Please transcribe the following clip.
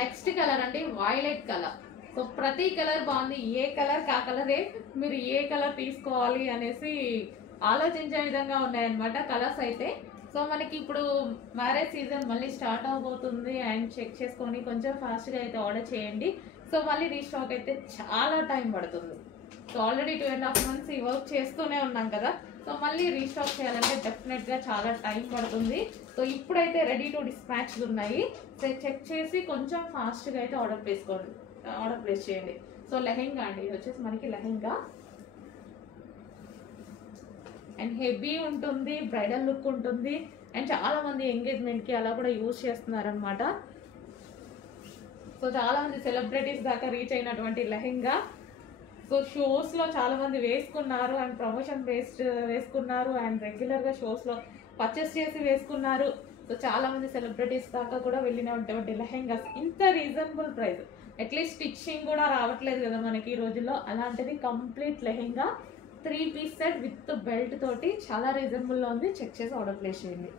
Next colour అండి violet colour. So ప్రతి colour బాగుంది, ఏ కలర్ కా కలరే మీరు ఏ కలర్ తీసుకోవాలి అనేసి ఆలోచించే విధంగా ఉన్నాయన్నమాట కలర్స్ అయితే. సో మనకి ఇప్పుడు మ్యారేజ్ సీజన్ మళ్ళీ స్టార్ట్ అవబోతుంది అండ్ చెక్ చేసుకొని కొంచెం ఫాస్ట్గా అయితే ఆర్డర్ చేయండి. సో మళ్ళీ రీస్టాక్ అయితే చాలా టైం పడుతుంది. సో ఆల్రెడీ 2.5 months ఈ వర్క్ చేస్తూనే ఉన్నాం కదా. సో మళ్ళీ రీస్టాక్ చేయాలంటే డెఫినెట్గా చాలా టైం పడుతుంది. సో ఇప్పుడైతే రెడీ టు డిస్పాచ్ ఉన్నాయి. సో చెక్ చేసి కొంచెం ఫాస్ట్గా అయితే ఆర్డర్ ప్లేస్ చేయండి. సో లెహెంగా అండి, ఇది వచ్చేసి మనకి లెహెంగా అండ్ హెవీ ఉంటుంది, బ్రైడల్ లుక్ ఉంటుంది అండ్ చాలా మంది ఎంగేజ్మెంట్కి అలా కూడా యూజ్ చేస్తున్నారనమాట. సో చాలా మంది సెలబ్రిటీస్ దాకా రీచ్ అయినటువంటి లెహెంగా. సో షోస్లో చాలా మంది వేసుకున్నారు అండ్ ప్రమోషన్ బేస్డ్ వేసుకున్నారు అండ్ రెగ్యులర్గా షోస్లో పర్చేస్ చేసి వేసుకున్నారు. సో చాలా మంది సెలబ్రిటీస్ దాకా కూడా వెళ్ళినటువంటి లెహెంగాస్ ఇంత రీజనబుల్ ప్రైస్. అట్లీస్ట్ స్టిచ్చింగ్ కూడా రావట్లేదు కదా మనకి ఈ రోజుల్లో, అలాంటిది complete lehenga 3 piece set with belt తోటి చాలా రీజనబుల్లో ఉంది. చెక్ చేసి ఆర్డర్ ప్లేస్ చేయండి.